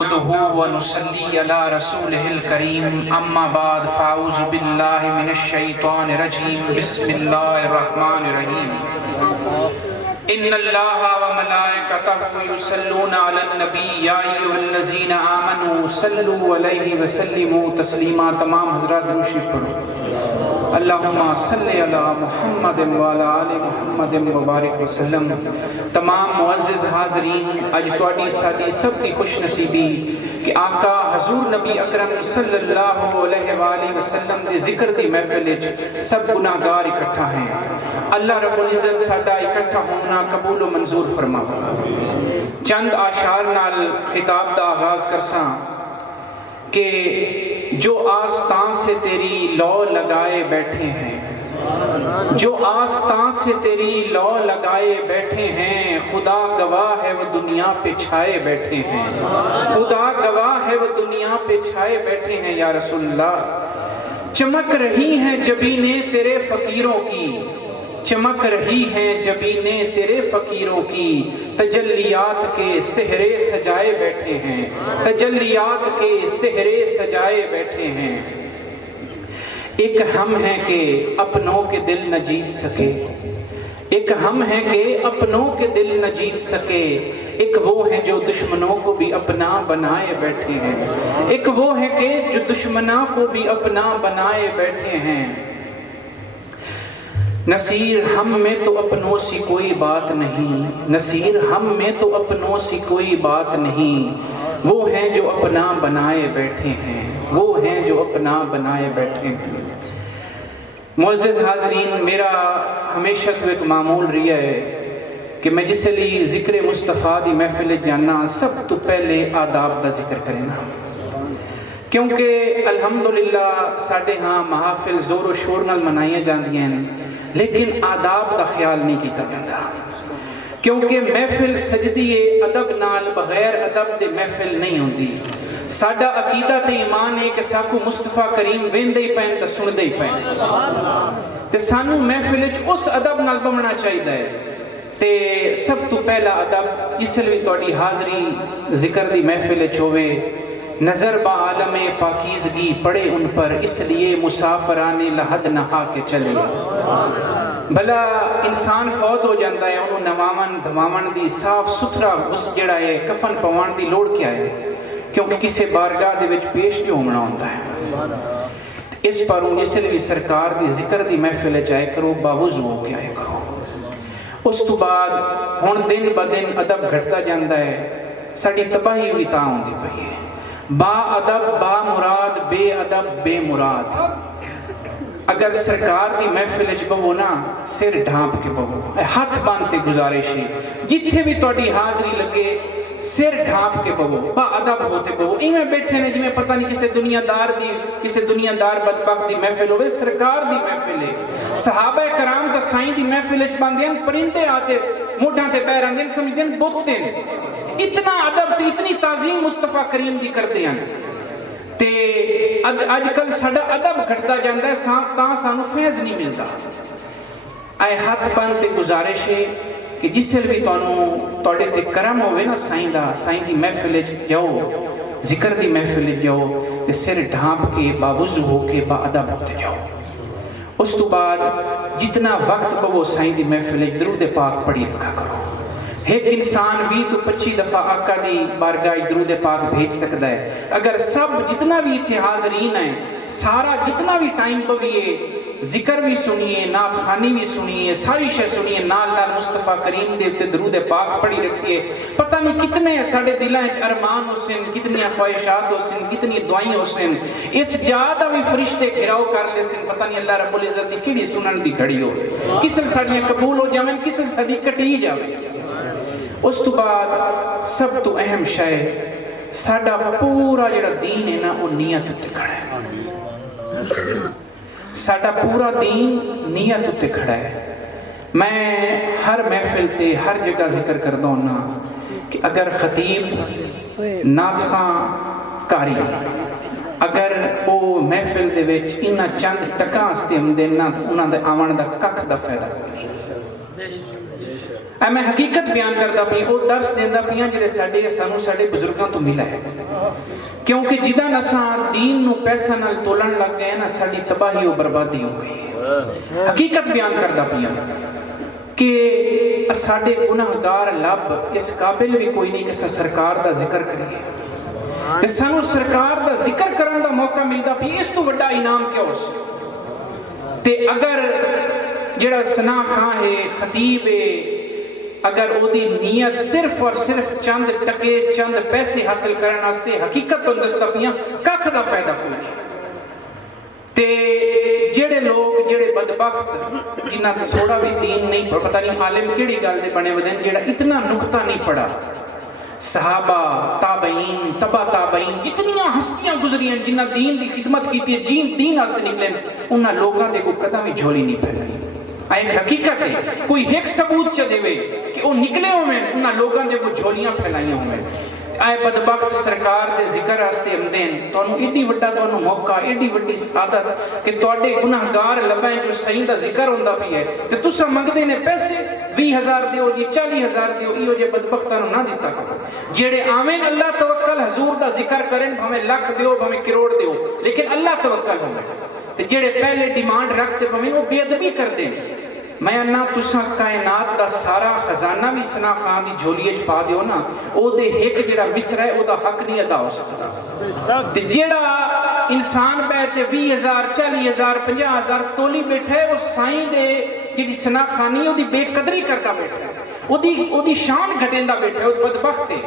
ونصلي على رسوله الكريم أما بعد فأعوذ بالله من الشيطان الرجيم بسم الله الرحمن الرحيم إن الله وملائكته يصلون على النبي يا أيها الذين آمنوا صلوا عليه وسلموا تسليما تمام حضرات روشی پڑھو اللہم صلی علی محمد وعلی آل محمد مبارک وسلم۔ تمام معزز حاضرین، اج تواڈی ساڈی سب کی خوش نصیبی کہ آقا حضور نبی اکرم صلی اللہ علیہ وآلہ وسلم دے ذکر دی محفل وچ سب گناہگار اکٹھا ہیں۔ اللہ رب العزت ساڈا اکٹھا ہونا قبول و منظور فرماوے۔ چند اشعار نال خطاب دا آغاز کرساں کہ جو آستان سے تیری لو لگائے بیٹھے ہیں، جو آستان سے تیری لو لگائے بیٹھے ہیں، خدا گواہ ہے وہ دنیا پہ چھائے بیٹھے ہیں، خدا گواہ ہے وہ دنیا پہ چھائے بیٹھے ہیں۔ یا رسول اللہ، چمک رہی ہیں جبینیں تیرے فقیروں کی، چمک رہی ہیں جبینیں تیرے فقیروں کی، تجلیات کے سہرے سجائے بیٹھے ہیں، تجلیات کے سہرے سجائے بیٹھے ہیں۔ ایک ہم ہیں کہ اپنوں کے دل نہ جیت سکے، ایک ہم ہیں کہ اپنوں کے دل نہ جیت سکے، ایک وہ ہیں جو دشمنوں کو بھی اپنا بنائے بیٹھے ہیں، ایک وہ ہیں کہ جو دشمنوں کو بھی اپنا بنائے بیٹھے ہیں۔ نصیر ہم میں تو اپنوں سی کوئی بات نہیں، نصیر ہم میں تو اپنوں سی کوئی بات نہیں، وہ ہیں جو اپنا بنائے بیٹھے ہیں، وہ ہیں جو اپنا بنائے بیٹھے ہیں۔ معزز حاضرین، میرا ہمیشہ تو ایک معمول رہا ہے کہ میں جس لیے ذکر مصطفیٰ دی محفل جانا سب تو پہلے آداب دا ذکر کرنا، کیونکہ الحمدللہ ساڈے ہاں محافل زور و شور نال منائیاں جاندیاں ہیں، لیکن آداب دا خیال نہیں کیتا جاتا، کیونکہ محفل سجدی ادب نال بغیر ادب دے محفل نہیں ہوندی۔ ساڈا عقیدہ تے ایمان ہے کہ ساکو مصطفیٰ کریم ویندے ہی پین تے سندے ہی پین، تے سانو محفل وچ اس ادب نال بہنا چاہیدا ہے۔ تے سب تو پہلا ادب اس لیے تہاڈی حاضری ذکر دی محفل وچ ہوے، نظر با عالم پاکیزگی پڑے ان پر، اس لیے مسافران لحد نہا کے چلے۔ بھلا انسان فوت ہو جاتا ہے، انہوں نواون دھواون دی صاف ستھرا اس جڑا ہے کفن پوان دی لوڑ کیا ہے، کیونکہ کسی بارگاہ دے وچ پیش جو ہونا ہوتا ہے۔ اس پر اس لیے سرکار دی ذکر دی محفل جائے کرو، باوضو ہو کے آئے کرو۔ اس تو بعد ہن دن بدن ادب گھٹتا جاتا ہے، ساڈی تباہی بھی تاں ہوندی پئی ہے۔ با ادب با مراد، بے ادب بے مراد۔ اگر سرکار دی محفل وچ بہو نا، سر ڈھانپ کے بہو، ہاتھ باندھتے گزارش ہے، جتھے بھی تہاڈی حاضری لگے سر ڈھانپ کے بہو، با ادب ہوتے بہو۔ ایویں بیٹھے نے جویں پتہ نہیں کسی دنیا دار بدبخت دی محفل ہوئے، سرکار دی محفل ہے۔ صحابہ کرام دا سائیں دی محفل وچ باندھے پرندے آتے موڈھاں تے پیر آندے سمجھدے بوتے، اتنا ادب تے اتنی تعظیم مصطفیٰ کریم دی کردے ہیں۔ تے اج کل ساڈا ادب گھٹتا جاندا ہے، تاں سانو فیض نہیں ملدا۔ اے ہاتھ بن تے گزارش ہے کہ جس بھی تواڈے تے کرم ہوئے نا سائیں دا، سائیں دی محفل وچ جاؤ، ذکر دی محفل وچ جاؤ تے سر ڈھانپ کے باوضو ہو کے با ادب ہوتے جاؤ۔ اس تو بعد جتنا وقت بہو سائیں دی محفل وچ درود پاک پڑھی رکھا کرو۔ ایک انسان 20 تو 25 دفعہ آقا دی بارگاہ درود پاک بھیج سکتا ہے۔ اگر سب جتنا بھی اتنے حاضرین ہیں، سارا جتنا بھی ٹائم پویے، ذکر بھی سنیے، نعت خوانی بھی سنیے، ساری شے سنیے، نال نال مصطفیٰ کریم دے تے درود پاک پڑھی رکھیے، پتہ نہیں کتنے ساڈے دلاں وچ ارمان حسین، کتنی خواہشات حسین، کتنی دعائیں حسین، اس جادہ بھی فرشتے گھراؤ کر لے سن، پتہ نہیں اللہ رب العزت دی کیڑی سنن دی گھڑی ہو، کسے ساڈیاں قبول ہو جاویں، کسے ساڈی کٹی جاوے۔ اس تو بعد سب تو اہم شے ساڈا پورا جڑا دین ہے نا، وہ نیت تے کھڑا ہے۔ ساڈا پورا دین نیت تے کھڑا ہے۔ میں ہر محفل تے ہر جگہ ذکر کردا ہوں کہ اگر خطیب نعت خواں کاری اگر وہ محفل دے وچ انہاں چند ٹکاں واسطے ہم دینا تے انہاں دے آون دا ککھ دا فائدہ نہیں۔ میں حقیقت بیان کرتا پی وہ درس دینا پیا جڑے سانو ساڈے بزرگوں تو ملا ہے، کیونکہ جداں اساں دین نو پیسہ نال تولن لگ گئے نا ساری تباہی و بربادی ہو گئی۔ حقیقت بیان کرتا پیا کہ ساڈے گناہگار لب اس قابل بھی کوئی نہیں کہ سرکار دا ذکر کریے، تے سانو سرکار دا ذکر کرن دا موقع ملتا پی، اس تو بڑا انعام کیا ہو سی؟ تے اگر جڑا ثنا خاں ہے، خطیب ہے، اگر او دی نیت صرف اور صرف چند ٹکے چند پیسے حاصل کرنے واسطے، حقیقت تو دستا پیاں ککھ دا فائدہ کوئی نہیں۔ تے جڑے لوگ جڑے بدبخت جنہاں تھوڑا بھی دین نہیں پتہ نہیں عالم کیڑی گل دے بنے ودے جڑا اتنا نقطہ نہیں پڑھا، صحابہ، تابعین، تبع تابعین، جتنیاں ہستیاں گزریاں جنہاں دین دی خدمت کیتی ہے، دین واسطے نکلے، انہاں لوگاں دے کو قدم بھی جھولی نہیں پھیلائی۔ ایک حقیقت ہے، کوئی ایک ثبوت چ دے کہ وہ نکلے ہوئے انہاں لوگاں دے کو جھولیاں پھیلائیاں ہوئے۔ اے بدبخت سرکار دے ذکر واسطے آمدین، تانوں ایڈی وڈا تانوں موقع، ایڈی وڈی سعادت کہ تواڈے گناہگار لباں جو صحیح دا ذکر ہوندا پئی ہے تے تساں منگدے نے پیسے 20,000 دیو جی 40,000 دیو، ایو جے بدبختاں نوں نہ دتا کرو۔ جڑے آویں اللہ توکل حضور دا ذکر کرن، بھاویں لاکھ دیو بھاویں کروڑ دیو، لیکن اللہ توکل ہوے۔ تے جڑے پہلے ڈیمانڈ رکھتے بھاویں وہ بے ادبی کردے نے، میں انا تساں کائنات دا سارا خزانہ بھی ثنا خان دی جھولی وچ پا دیو نا، او دے ایک جڑا مصرع ہے او دا حق نہیں ادا ہو سکتا۔ تے جڑا انسان تے 20,000 40,000 50,000 تولی بیٹھا ہے، وہ سائیں دے جڑی ثنا خانی او دی بے قدری کرتا بیٹھا ہے، او دی شان گھٹیندا بیٹھا ہے، او بدبخت ہے۔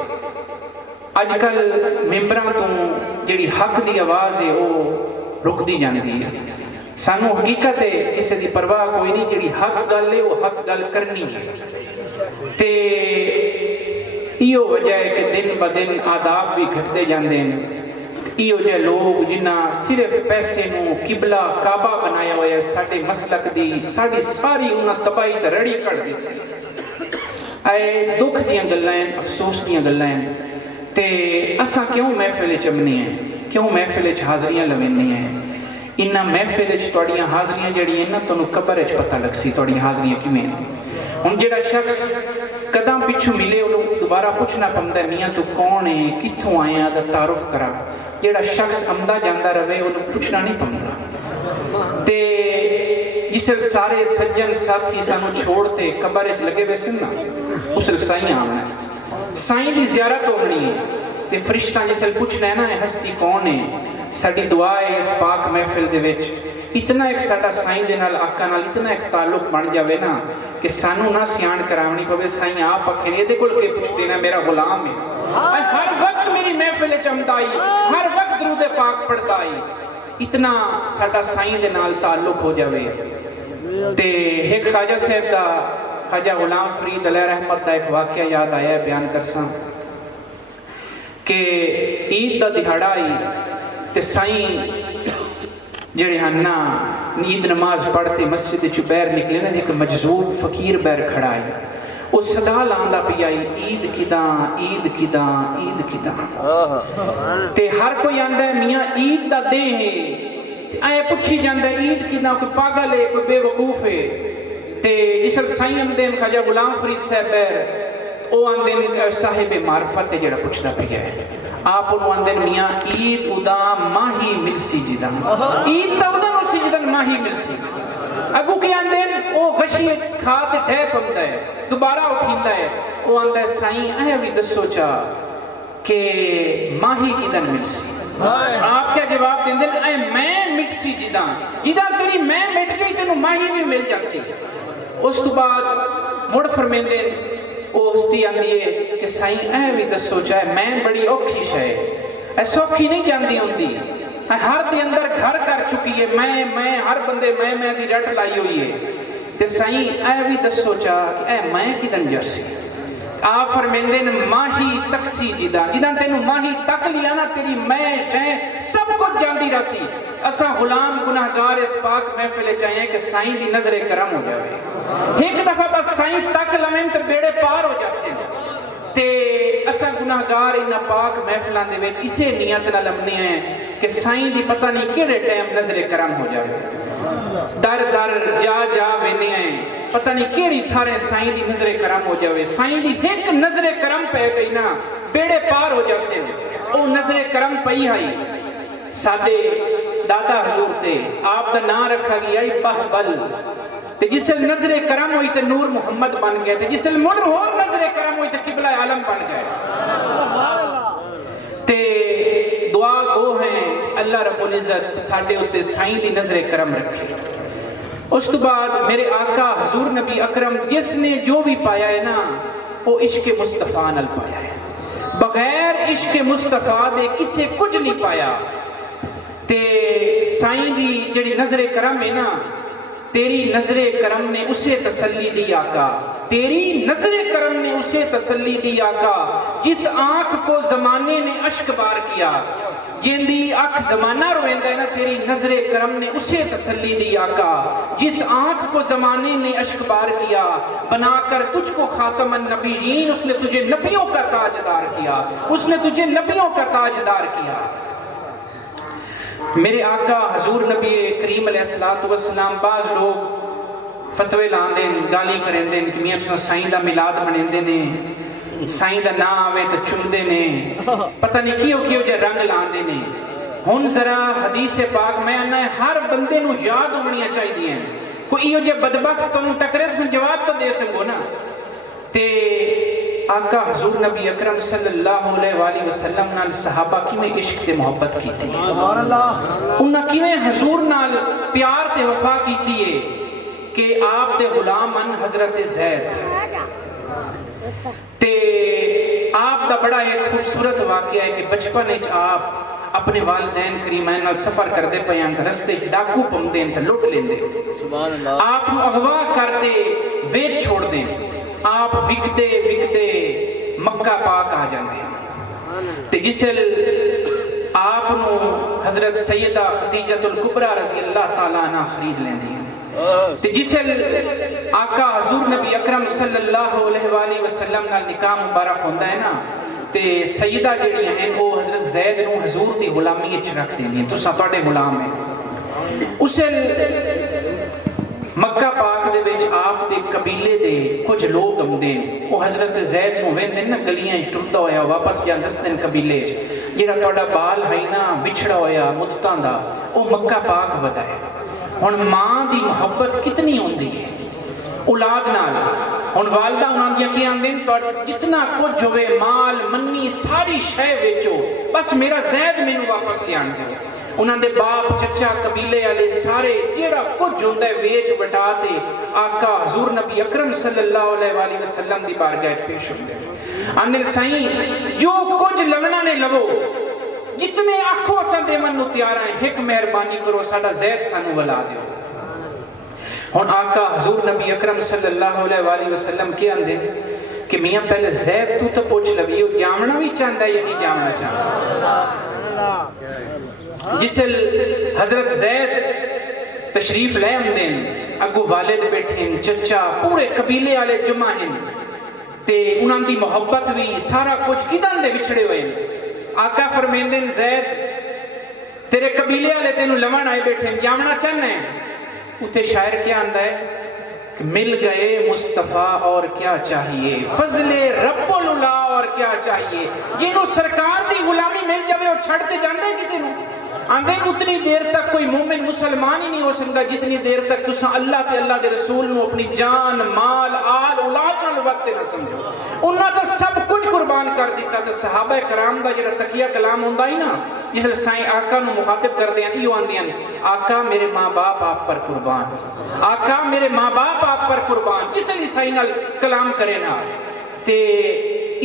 اج کل ممبراں تو جڑی حق دی آواز ہے او رک دی جاندی ہے۔ سانو حقیقت ہے کسی دی پرواہ کوئی نہیں، جڑی حق گل ہے وہ حق گل کرنی ہے۔ تے ایو وجہ ہے کہ دن با دن آداب بھی گھٹتے جاندے ہیں۔ ایو جہ لوگ جنہ صرف پیسے نو قبلہ کعبہ بنایا ہویا ہے، ساڈے مسلک دی ساڈی ساری انہاں تباہی تے رڑی کر دیتی۔ اے دکھ دیاں گلاں ہیں، افسوس دیاں گلاں ہیں۔ تے اساں کیوں محفل چمنی ہیں، کیوں محفل چ حاضریاں لوینی ہیں؟ انہاں محفل چ تواڈیاں حاضریاں جڑی ہیں نا تانوں قبر وچ پتہ لگ سی تواڈیاں حاضریاں کیویں ہیں۔ ہن جڑا شخص قدم پچھو ملے انہوں دوبارہ پوچھنا پوندا ہے میاں تو کون ہے، کتھوں آیا دا تعارف کرا۔ جڑا شخص آمدا جاندا رہے انہوں پوچھنا نہیں پوندا۔ تے جس سارے سجن ساتھی سانو چھوڑتے قبر وچ لگے ہوئے سن نا، اس سائیں آنا ہے، سائیں دی زیارت ہونی ہے۔ تے فرشتہ جس پوچھنا ہے نا ہستی کون ہے، ساڈی دعا ہے اس پاک محفل دے وچ اتنا ایک ساڈا سائیں دے نال آقا نال اتنا ایک تعلق بن جاوے نا کہ سانو نہ سیان کراونی پوے، سائیں آپ آکھیں یہ دے کول کے پوچھتے نا میرا غلام ہے، ہر وقت میری محفل چمدا آئی، ہر وقت درود پاک پڑھتا آئی، اتنا ساڈا سائیں دے نال تعلق ہو جاوے۔ تے ایک خواجہ صاحب دا، خواجہ غلام فرید علیہ رحمت دا ایک واقعہ یاد آیا ہے، بیان کرساں کہ عید دا دہاڑا آئی تے سائیں جڑے ہننا عید نماز پڑھتے مسجد چ باہر نکلے نا، ایک مجذوب فقیر باہر کھڑا ہے، وہ صدا لاندا پئی آئی عید کداں عید کداں عید کداں۔ تے ہر کوئی آندا ہے میاں عید دا دے ہے، اے پوچھی جاندا ہے عید کداں، کوئی پاگل ہے کوئی بے وقوف ہے۔ تے جس سائیں آندے خواجہ غلام فرید صاحب باہر، او آندے صاحب معرفت جڑا پوچھدا پیا ہے، آپ انہوں آندن میاں عید ادا ماہی ملسی جدہ، عید تا ادا ملسی جدہ ماہی ملسی۔ اگو کی آندن او غشی کھات ڈھے پمدہ ہے، دوبارہ اٹھیندہ ہے، او آندہ ہے سائیں اے بھی دس سوچا کہ ماہی کی دن ملسی۔ آپ کیا جواب دیں دن اے میں مٹسی جدہ، جدہ تیری میں مٹ گئی تینوں ماہی بھی مل جاسی۔ اس تو بعد مڑ فرمین دن وہ ہستی آندی ہے کہ سائیں اے بھی دس سوچا ہے میں بڑی اوکھی شے، اے سوکھی نہیں جاندی ہوندی، ہر دے اندر گھر کر چکی ہے، میں ہر بندے میں دی رٹ لائی ہوئی ہے۔ تے سائیں اے بھی دس سوچا کہ اے میں کی دن جرسی۔ آپ فرمیندے ماہی تکسی جدہ، جدہ تینوں ماہی تک لیا نا تیری میں شیں سب کچھ جاندی رسی۔ اسا غلام گناہگار اس پاک محفل چاہیے کہ سائیں دی نظر کرم ہو جاوے، ایک دفعہ بس سائیں تک لمن تے بیڑے پار ہو جاسے۔ تے اسا گناہگار انہا پاک محفلان دے ویچ اسے نیت نہ لمنے ہیں کہ سائیں دی پتہ نہیں کیڑے ٹائم نظر کرم ہو جاوے۔ در در جا وینے ہیں پتہ نہیں کیڑی تھارے سائیں دی نظر کرم ہو جاوے، سائیں دی ایک نظر کرم پہ گئی نا بیڑے پار ہو جاسے، او نظر کرم پئی آئی سادے دادا حضور تے آپ دا نام رکھا گیا بہبل، تے جس نظر کرم ہوئی تے نور محمد بن گئے، تے جس مڑ اور نظر کرم ہوئی تے قبلہ عالم بن گئے۔ تے دعا گو ہیں اللہ رب العزت ساڈے ہوتے سائیں دی نظر کرم رکھے۔ اس تو بعد میرے آقا حضور نبی اکرم جس نے جو بھی پایا ہے نا وہ عشق مصطفیٰ نال پایا ہے، بغیر عشق مصطفیٰ دے کسے کچھ نہیں پایا۔ تے سائیں دی جڑی نظر کرم ہے نا، تیری نظر کرم نے اسے تسلی دی آقا، تیری نظر کرم نے اسے تسلی دی آقا، جس آنکھ کو زمانے نے اشک بار کیا، جیندی آنکھ زمانہ رویندہ ہے نا، تیری نظر کرم نے اسے تسلی دی آقا، جس آنکھ کو زمانے نے اشک بار کیا، بنا کر تجھ کو خاتم النبیین، اس نے تجھے نبیوں کا تاجدار کیا، اس نے تجھے نبیوں کا تاجدار کیا۔ میرے آقا حضور نبی کریم علیہ السلام، بعض لوگ فتوے لاندے گالی کریں دیں کہ میاں تساں سائیں دا میلاد منیندے نے، سائیں دا نام آوے تو چندے نے، پتہ نہیں کیوں جے رنگ لاندے نے۔ ہن ذرا حدیث پاک میں آنا ہے ہر بندے نو یاد ہونی چاہیے ہیں، کوئی جے بدبخت تانوں ٹکرے تو جواب تو دے سکو نا۔ تے آقا حضور نبی اکرم صلی اللہ علیہ وآلہ وسلم نال صحابہ کیویں عشق تے محبت کیتی ہے، سبحان اللہ، انہاں کیویں حضور نال پیار تے وفا کیتی ہے کہ آپ دے غلامن حضرت زید تے آپ دا بڑا ایک خوبصورت واقعہ ہے کہ بچپن وچ آپ اپنے والدین کریمین نال سفر کردے پیان تے رستے ڈاکو پمدے تے لٹ لیندے، سبحان اللہ، آپ نو اغوا کردے ویچ چھوڑ دیں، آپ وکدے مکہ پاک آ جاندے ہیں۔ تے جسل آپ نو حضرت سیدہ خدیجہ الکبریٰ رضی اللہ تعالیٰ عنہ خرید لیندی ہیں، تے جسل آقا حضور نبی اکرم صلی اللہ علیہ وآلہ وسلم نال نکاح مبارک ہوندہ ہے نا، تے سیدہ جڑی ہیں وہ حضرت زید نو حضور دی غلامی اچھ رکھ دیں گے، تو ساتھوڑے غلام ہیں۔ اسل مکہ پاک دے وچ آپ دے قبیلے دے کچھ لوگ آمدے وہ حضرت زید نو ویندے نا گلیاں ٹردا ہویا واپس جان دسدن قبیلے جڑا تہاڈا بال ہے نا وچھڑا ہویا مدتاں دا وہ مکہ پاک ودا ہے۔ ہن ماں دی محبت کتنی ہوندی ہے اولاد نال، ہن والدہ انہاں دی کی آندے جتنا کچھ ہوے مال منی ساری شے ویچو بس میرا زید مینوں واپس لے آن دے، انہاں دے باپ چچا قبیلے والے سارے جیڑا کچھ ہوندا ہے ویچ بٹا تے آقا حضور نبی اکرم صلی اللہ علیہ وآلہ وسلم دی بارگاہ پیش ہوندے آندے سائیں جو کچھ لگنا نے لگو جتنے آنکھوں اساں دیون نو تیار ہیں ایک مہربانی کرو ساڈا زید سانو ولا دیو۔ ہن آقا حضور نبی اکرم صلی اللہ علیہ وآلہ وسلم کیا آندے کہ میاں پہلے زید تو پوچھ لوی وہ جامنا بھی چاہتا ہے یا نہیں جامنا چاہتا۔ جسل حضرت زید تشریف لے آمدین اگو والد بیٹھیں چچا پورے قبیلے والے جمع ہیں تے انہاں دی محبت بھی سارا کچھ کدھر دے بچھڑے ہوئے ہیں۔ آقا فرمیندن زید تیرے قبیلے والے تینوں لمن آئے بیٹھے جامنا چاہنا ہے، اتھے شاعر کیا آندہ ہے کہ مل گئے مصطفیٰ اور کیا چاہیے، فضل رب العلا اور کیا چاہیے، جنہوں سرکار دی غلامی مل جاوے اور چھڑتے جاندے کسی نوں آندے اتنی دیر تک کوئی مومن مسلمان ہی نہیں ہو سکتا جتنی دیر تک تساں اللہ تے اللہ دے رسول نو اپنی جان مال آل اولاد نال وقت نہ سمجھو۔ انہاں تو سب کچھ قربان کر دیتا تے صحابہ کرام دا جڑا تقیہ کلام ہوندا ہی نا جس سائیں آقا نو مخاطب کردے ہیں ایو آندیاں آقا میرے ماں باپ آپ پر قربان، آقا میرے ماں باپ آپ پر قربان، جسے بھی سائیں نال کلام کرے نا تے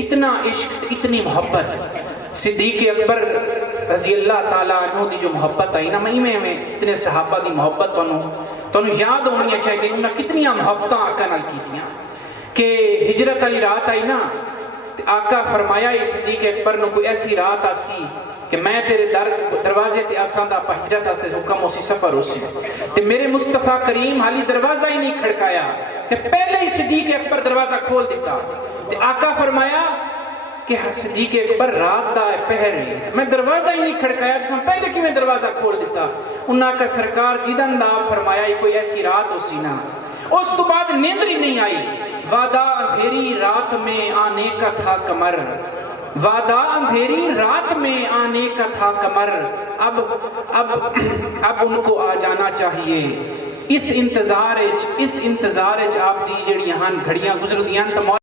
اتنا عشق اتنی محبت۔ صدیق اکبر رضی اللہ تعالیٰ عنہ دی جو محبت آئی نا میں اتنے صحابہ دی محبت تو یاد ہونی چاہیے انہاں کتنیاں محبتاں آقا نال کیتیاں کہ ہجرت والی رات آئی نا آقا فرمایا صدیق اکبر نو کوئی ایسی رات آسی کہ میں تیرے دروازے تے آسان دا ہجرت آستے حکم اسی سفر اسی تے میرے مصطفیٰ کریم حالی دروازہ ہی نہیں کھڑکایا تے پہلے ہی صدیق اکبر دروازہ کھول دیتا تے آقا فرمایا کہ صدیق اکبر رات دا پہر ہے میں دروازہ ہی نہیں کھڑکایا تو پہلے کیوں میں دروازہ کھول دیتا۔ انہاں کا سرکار جدن دا فرمایا کوئی ایسی رات ہو سی نا اس تو بعد نیندر ہی نہیں آئی. وعدہ اندھیری رات میں آنے کا تھا کمر, وعدہ اندھیری رات میں آنے کا تھا کمر, اب ان کو آ جانا چاہیے. اس انتظار آپ دی جڑیاں گھڑیاں گزر دیاں.